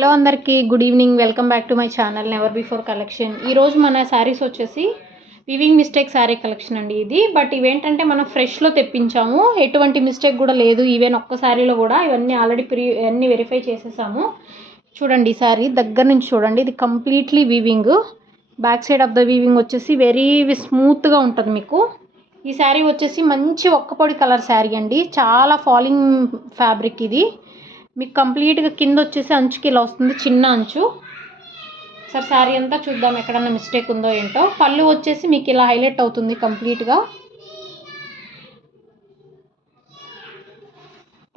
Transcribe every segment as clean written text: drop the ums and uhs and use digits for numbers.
Hello అందరికీ good evening. Welcome back to my channel never before collection. ఈరోజు మన శారీస్ వచ్చేసి వివింగ్ మిస్టేక్ శారీ కలెక్షన్ అండి ఇది. బట్ ఇవేంటంటే మనం ఫ్రెష్లో తెప్పించాము, ఎటువంటి మిస్టేక్ కూడా లేదు. ఈవెన్ ఒక్క శారీలో కూడా ఇవన్నీ ఆల్రెడీ అన్నీ వెరిఫై చేసేసాము. చూడండి, ఈ శారీ దగ్గర నుంచి చూడండి. ఇది completely weaving. Back side of the weaving వచ్చేసి వెరీ స్మూత్గా ఉంటుంది మీకు. ఈ శారీ వచ్చేసి మంచి ఒక్కపొడి కలర్ శారీ అండి. చాలా ఫాలింగ్ ఫ్యాబ్రిక్ ఇది. మీకు కంప్లీట్గా కింద వచ్చేసి అంచుకి ఇలా వస్తుంది, చిన్న అంచు. సార్ శారీ అంతా చూద్దాం ఎక్కడన్నా మిస్టేక్ ఉందో ఏంటో. పళ్ళు వచ్చేసి మీకు ఇలా హైలైట్ అవుతుంది కంప్లీట్గా.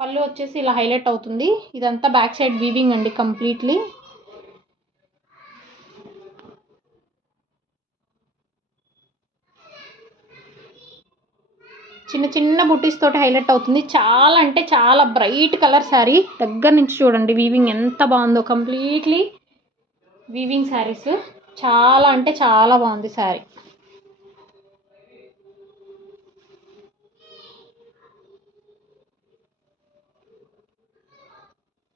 పళ్ళు వచ్చేసి ఇలా హైలైట్ అవుతుంది. ఇదంతా బ్యాక్ సైడ్ వీవింగ్ అండి కంప్లీట్లీ. చిన్న చిన్న బుటీస్ తోటి హైలైట్ అవుతుంది. చాలా అంటే చాలా బ్రైట్ కలర్ శారీ. దగ్గర నుంచి చూడండి వీవింగ్ ఎంత బాగుందో. Completely weaving saris. చాలా అంటే చాలా బాగుంది శారీ.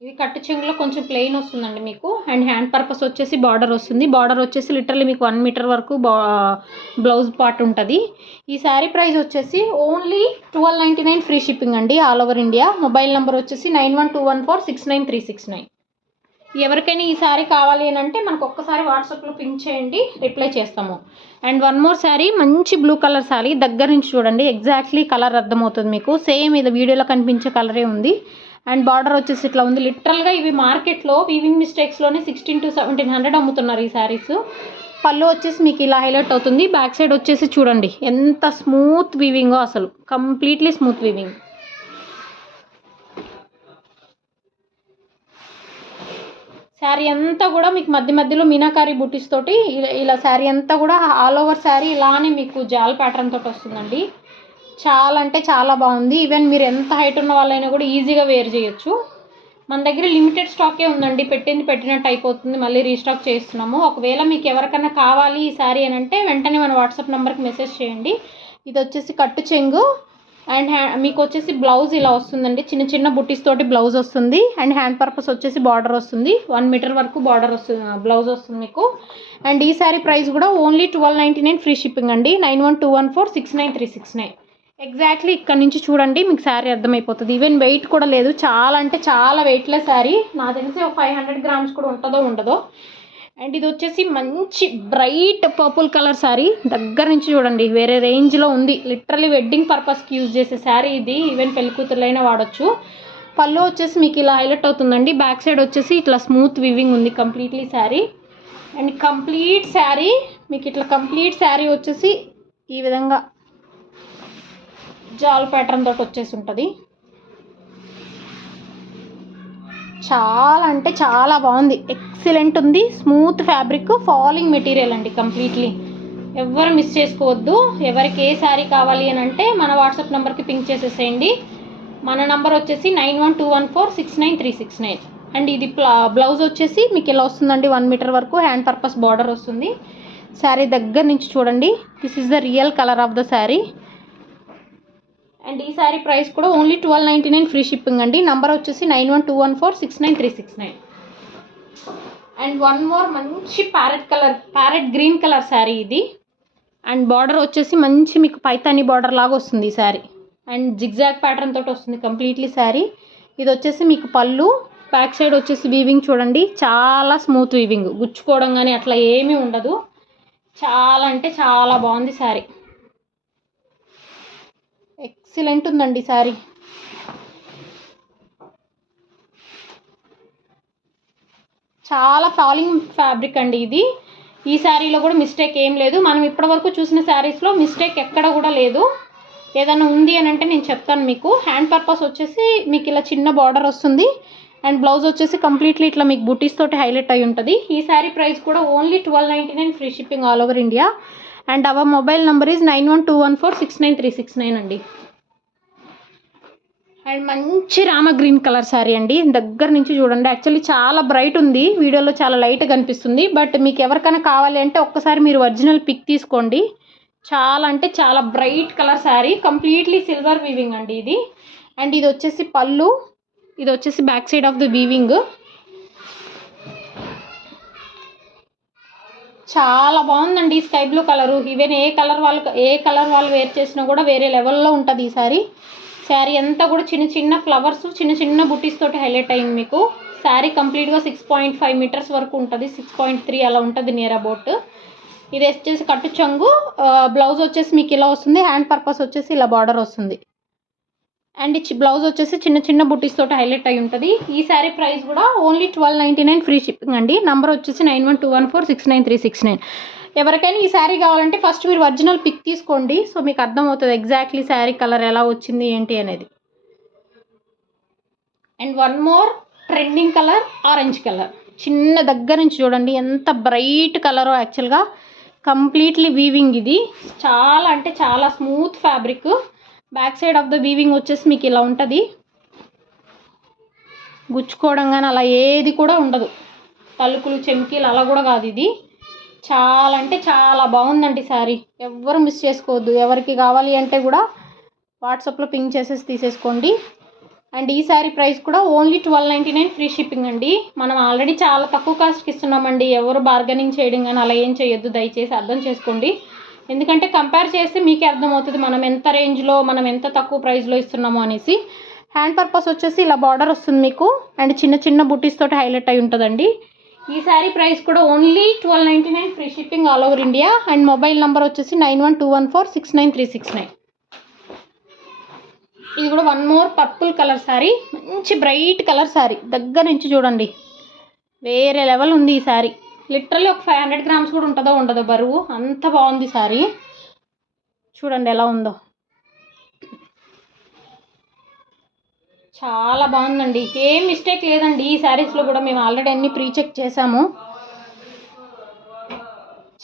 ఇది కట్టు చెంగులో కొంచెం ప్లెయిన్ వస్తుందండి మీకు. అండ్ హ్యాండ్ పర్పస్ వచ్చేసి బార్డర్ వస్తుంది. బార్డర్ వచ్చేసి లిటరల్లీ మీకు 1 మీటర్ వరకు బ్లౌజ్ పార్ట్ ఉంటుంది. ఈ శారీ ప్రైస్ వచ్చేసి ఓన్లీ 1299 ఫ్రీ షిప్పింగ్ అండి, all over India. Mobile number వచ్చేసి 9121469369. ఎవరికైనా ఈ శారీ కావాలి అని అంటే మనకు ఒక్కసారి వాట్సాప్లో పింక్ చేయండి, రిప్లై చేస్తాము. అండ్ వన్ మోర్ శారీ, మంచి బ్లూ కలర్ శారీ. దగ్గర నుంచి చూడండి, ఎగ్జాక్ట్లీ కలర్ అర్థమవుతుంది మీకు. సేమ్ ఇది వీడియోలో కనిపించే కలరే ఉంది. అండ్ బార్డర్ వచ్చేసి ఇట్లా ఉంది. లిటరల్గా ఇవి మార్కెట్లో వీవింగ్ మిస్టేక్స్లోనే 1600 to 1700 అమ్ముతున్నారు ఈ శారీస్. పళ్ళు వచ్చేసి మీకు ఇలా హైలైట్ అవుతుంది. బ్యాక్ సైడ్ వచ్చేసి చూడండి ఎంత స్మూత్ వీవింగో, అసలు కంప్లీట్లీ స్మూత్ వీవింగ్. శారీ అంతా కూడా మీకు మధ్య మధ్యలో మీనాకారి బుటీస్ తోటి ఇలా శారీ అంతా కూడా ఆల్ ఓవర్ శారీ ఇలానే మీకు జాల్ ప్యాటర్న్ తోటి వస్తుందండి. చాలా అంటే చాలా బాగుంది. ఈవెన్ మీరు ఎంత హైట్ ఉన్న వాళ్ళైనా కూడా ఈజీగా వేర్ చేయొచ్చు. మన దగ్గర లిమిటెడ్ స్టాకే ఉందండి, పెట్టినట్టు అయిపోతుంది, మళ్ళీ రీస్టాక్ చేస్తున్నాము. ఒకవేళ మీకు ఎవరికైనా కావాలి ఈ శారీ అని అంటే వెంటనే మన వాట్సాప్ నెంబర్కి మెసేజ్ చేయండి. ఇది వచ్చేసి కట్టు చెంగు. అండ్ మీకు వచ్చేసి బ్లౌజ్ ఇలా వస్తుందండి, చిన్న చిన్న బుట్టీస్ తోటి బ్లౌజ్ వస్తుంది. అండ్ హ్యాండ్ పర్పస్ వచ్చేసి బార్డర్ వస్తుంది, 1 మీటర్ వరకు బార్డర్ వస్తుంది, బ్లౌజ్ వస్తుంది మీకు. అండ్ ఈ శారీ ప్రైస్ కూడా ఓన్లీ 1299 ఫ్రీ షిప్పింగ్ అండి, 9121469369. ఎగ్జాక్ట్లీ ఇక్కడ నుంచి చూడండి మీకు శారీ అర్థమైపోతుంది. ఈవెన్ వెయిట్ కూడా లేదు, చాలా అంటే చాలా వెయిట్లెస్ శారీ. నాకు తెలిసి ఒక 500 గ్రామ్స్ కూడా ఉంటుందో ఉండదో. అండ్ ఇది వచ్చేసి మంచి బ్రైట్ పర్పుల్ కలర్ శారీ. దగ్గర నుంచి చూడండి వేరే రేంజ్లో ఉంది. లిటరలీ వెడ్డింగ్ పర్పస్కి యూజ్ చేసే శారీ ఇది. ఈవెన్ పెళ్లి కూతుర్లైనా వాడచ్చు. పళ్ళు వచ్చేసి మీకు ఇలా హైలైట్ అవుతుందండి. బ్యాక్ సైడ్ వచ్చేసి ఇట్లా స్మూత్ వివింగ్ ఉంది completely sari. And complete sari మీకు ఇట్లా కంప్లీట్ శారీ వచ్చేసి ఈ విధంగా జాల్ ప్యాటర్న్ తోటి వచ్చేసి ఉంటుంది. చాలా అంటే చాలా బాగుంది, ఎక్సలెంట్ ఉంది. స్మూత్ ఫ్యాబ్రిక్, ఫాలింగ్ మెటీరియల్ అండి కంప్లీట్లీ. ఎవరు మిస్ చేసుకోవద్దు. ఎవరికి ఏ శారీ కావాలి అని అంటే మన వాట్సాప్ నెంబర్కి పింక్ చేసేసేయండి. మన నెంబర్ వచ్చేసి 9121469369. అండ్ ఇది బ్లౌజ్ వచ్చేసి మీకు ఇలా వస్తుందండి, 1 మీటర్ వరకు హ్యాండ్ పర్పస్ బార్డర్ వస్తుంది. శారీ దగ్గర నుంచి చూడండి, this is the real colour of the sari. And ఈ శారీ ప్రైస్ కూడా ఓన్లీ 1299 ఫ్రీ షిప్పింగ్ అండి. నంబర్ వచ్చేసి 9121469369. అండ్ వన్ మోర్ మంచి ప్యారెట్ గ్రీన్ కలర్ శారీ ఇది. అండ్ బార్డర్ వచ్చేసి మంచి మీకు పైతాని బార్డర్ లాగా వస్తుంది ఈ శారీ. అండ్ జిగ్జాగ్ ప్యాటర్న్ తోటి వస్తుంది కంప్లీట్లీ శారీ. ఇది వచ్చేసి మీకు పళ్ళు. బ్యాక్ సైడ్ వచ్చేసి వీవింగ్ చూడండి, చాలా స్మూత్ వీవింగ్, గుచ్చుకోవడం కానీ అట్లా ఏమీ ఉండదు. చాలా అంటే చాలా బాగుంది శారీ. ఎక్సలెంట్ ఉందండి శారీ. చాలా ఫాలింగ్ ఫ్యాబ్రిక్ అండి ఇది. ఈ శారీలో కూడా మిస్టేక్ ఏం లేదు. మనం ఇప్పటివరకు చూసిన శారీస్లో మిస్టేక్ ఎక్కడ కూడా లేదు. ఏదైనా ఉంది అని అంటే నేను చెప్తాను మీకు. హ్యాండ్ పర్పస్ వచ్చేసి మీకు ఇలా చిన్న బార్డర్ వస్తుంది. అండ్ బ్లౌజ్ వచ్చేసి కంప్లీట్లీ ఇట్లా మీకు బుటీస్ తోటి హైలైట్ అయి ఉంటుంది. ఈ శారీ ప్రైస్ కూడా only 1299 free shipping all over India. And hour mobile number is 9121469369 అండి. అండ్ మంచి రామ గ్రీన్ కలర్ శారీ అండి. దగ్గర నుంచి చూడండి, యాక్చువల్లీ చాలా బ్రైట్ ఉంది, వీడియోలో చాలా లైట్గా కనిపిస్తుంది. బట్ మీకు ఎవరికైనా కావాలి అంటే ఒక్కసారి మీరు ఒరిజినల్ పిక్ తీసుకోండి. చాలా అంటే చాలా bright colour sari, completely silver weaving అండి ఇది. అండ్ ఇది వచ్చేసి పళ్ళు, ఇది వచ్చేసి back side of the weaving. చాలా బాగుందండి sky blue colour. Even a colour వాళ్ళు వేర్ చేసినా కూడా వేరే లెవెల్లో ఉంటుంది ఈ శారీ అంతా కూడా చిన్న చిన్న ఫ్లవర్స్ చిన్న చిన్న బుట్టీస్ తోటి హైలైట్ అయింది మీకు. శారీ కంప్లీట్గా 6.5 మీటర్స్ వరకు ఉంటుంది, 6.3 అలా ఉంటుంది నియర్ అబౌట్. ఇది వచ్చేసి కట్టు చెంగు, బ్లౌజ్ వచ్చేసి మీకు ఇలా వస్తుంది. హ్యాండ్ పర్పస్ వచ్చేసి ఇలా బార్డర్ వస్తుంది. అండ్ బ్లౌజ్ వచ్చేసి చిన్న చిన్న బుట్టీస్ తోటి హైలైట్ అయి ఉంటుంది. ఈ శారీ ప్రైస్ కూడా ఓన్లీ 1299 ఫ్రీ షిప్పింగ్ అండి. నంబర్ వచ్చేసి 9121469369. ఎవరికైనా ఈ శారీ కావాలంటే ఫస్ట్ మీరు ఒరిజినల్ పిక్ తీసుకోండి. సో మీకు అర్థమవుతుంది ఎగ్జాక్ట్లీ శారీ కలర్ ఎలా వచ్చింది ఏంటి అనేది. And one more trending colour orange colour. చిన్న దగ్గర నుంచి చూడండి ఎంత బ్రైట్ కలరో. యాక్చువల్గా కంప్లీట్లీ వీవింగ్. ఇది చాలా అంటే చాలా smooth fabric. Back side of the weaving వచ్చేసి మీకు ఇలా ఉంటుంది. గుచ్చుకోవడం కానీ అలా ఏది కూడా ఉండదు. తలుకులు చెమ్కీలు అలా కూడా కాదు. ఇది చాలా అంటే చాలా బాగుందండి శారీ. ఎవ్వరు మిస్ చేసుకోవద్దు. ఎవరికి కావాలి అంటే కూడా వాట్సాప్లో పింక్ చేసేసి తీసేసుకోండి. అండ్ ఈ శారీ ప్రైస్ కూడా ఓన్లీ 1299 ఫ్రీ షిప్పింగ్ అండి. మనం ఆల్రెడీ చాలా తక్కువ కాస్ట్కి ఇస్తున్నామండి. ఎవరు బార్గెనింగ్ చేయడం కానీ అలా ఏం చేయొద్దు, దయచేసి అర్థం చేసుకోండి. ఎందుకంటే కంపేర్ చేస్తే మీకే అర్థమవుతుంది మనం ఎంత రేంజ్లో మనం ఎంత తక్కువ ప్రైస్లో ఇస్తున్నాము అనేసి. హ్యాండ్ పర్పస్ వచ్చేసి ఇలా బార్డర్ వస్తుంది మీకు. అండ్ చిన్న చిన్న బుట్టీస్ తోటి హైలైట్ అయి ఉంటుందండి. ఈ శారీ ప్రైస్ కూడా only 1299 free shipping all over India. And mobile number వచ్చేసి 9121469369. ఇది కూడా one more purple colour sari. మంచి బ్రైట్ కలర్ శారీ. దగ్గర నుంచి చూడండి వేరే లెవెల్ ఉంది ఈ శారీ. లిటరల్లీ ఒక 500 గ్రామ్స్ కూడా ఉంటుందో ఉండదో బరువు. అంత బాగుంది శారీ. చూడండి ఎలా ఉందో. చాలా బాగుందండి. ఏం మిస్టేక్ లేదండి ఈ శారీస్లో కూడా. మేము ఆల్రెడీ అన్ని ప్రీ చెక్ చేసాము.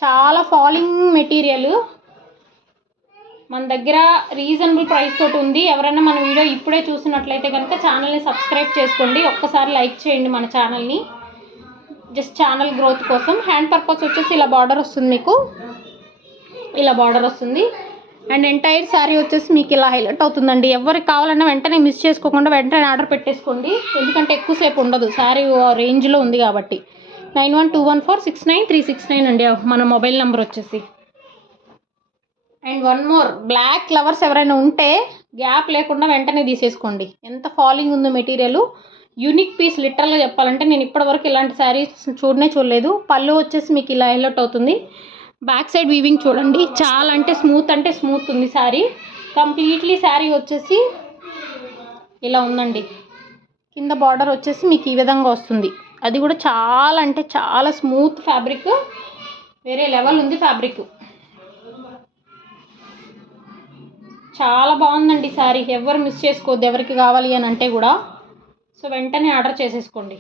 చాలా ఫాలింగ్ మెటీరియల్ మన దగ్గర రీజనబుల్ ప్రైస్ తోటి ఉంది. ఎవరైనా మన వీడియో ఇప్పుడే చూసినట్లయితే కనుక ఛానల్ని సబ్స్క్రైబ్ చేసుకోండి. ఒక్కసారి లైక్ చేయండి మన ఛానల్ని, జస్ట్ ఛానల్ గ్రోత్ కోసం. హ్యాండ్ పర్పస్ వచ్చేసి ఇలా బార్డర్ వస్తుంది మీకు. ఇలా బార్డర్ వస్తుంది. అండ్ ఎంటైర్ శారీ వచ్చేసి మీకు ఇలా హైలైట్ అవుతుందండి. ఎవరికి కావాలన్నా వెంటనే మిస్ చేసుకోకుండా వెంటనే ఆర్డర్ పెట్టేసుకోండి. ఎందుకంటే ఎక్కువసేపు ఉండదు, శారీ రేంజ్లో ఉంది కాబట్టి. 9121469369 అండి మన మొబైల్ నెంబర్ వచ్చేసి. And one more black flowers ఎవరైనా ఉంటే గ్యాప్ లేకుండా వెంటనే తీసేసుకోండి. ఎంత ఫాలింగ్ ఉందో మెటీరియల్. యూనిక్ పీస్ లిటరల్గా చెప్పాలంటే. నేను ఇప్పటివరకు ఇలాంటి శారీస్ చూడలేదు. పళ్ళు వచ్చేసి మీకు ఇలా హైలైట్ అవుతుంది. బ్యాక్ సైడ్ వీవింగ్ చూడండి చాలా అంటే స్మూత్ ఉంది శారీ. కంప్లీట్లీ శారీ వచ్చేసి ఇలా ఉందండి. కింద బార్డర్ వచ్చేసి మీకు ఈ విధంగా వస్తుంది. అది కూడా చాలా అంటే చాలా స్మూత్ ఫ్యాబ్రిక్. వేరే లెవెల్ ఉంది ఫ్యాబ్రిక్. చాలా బాగుందండి శారీ. ఎవరు మిస్ చేసుకోవద్దు ఎవరికి కావాలి అని అంటే కూడా. సో వెంటనే ఆర్డర్ చేసేసుకోండి.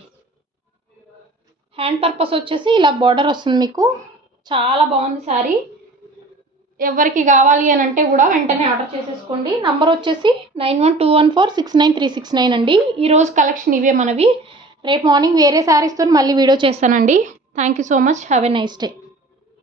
హ్యాండ్ పర్పస్ వచ్చేసి ఇలా బార్డర్ వస్తుంది మీకు. చాలా బాగుంది శారీ. ఎవరికి కావాలి అని అంటే కూడా వెంటనే ఆర్డర్ చేసేసుకోండి. నంబర్ వచ్చేసి 9121469369 అండి. ఈరోజు కలెక్షన్ ఇవే మనవి. రేపు మార్నింగ్ వేరే శారీస్తో మళ్ళీ వీడియో చేస్తానండి. Thank you so much. Have a nice day.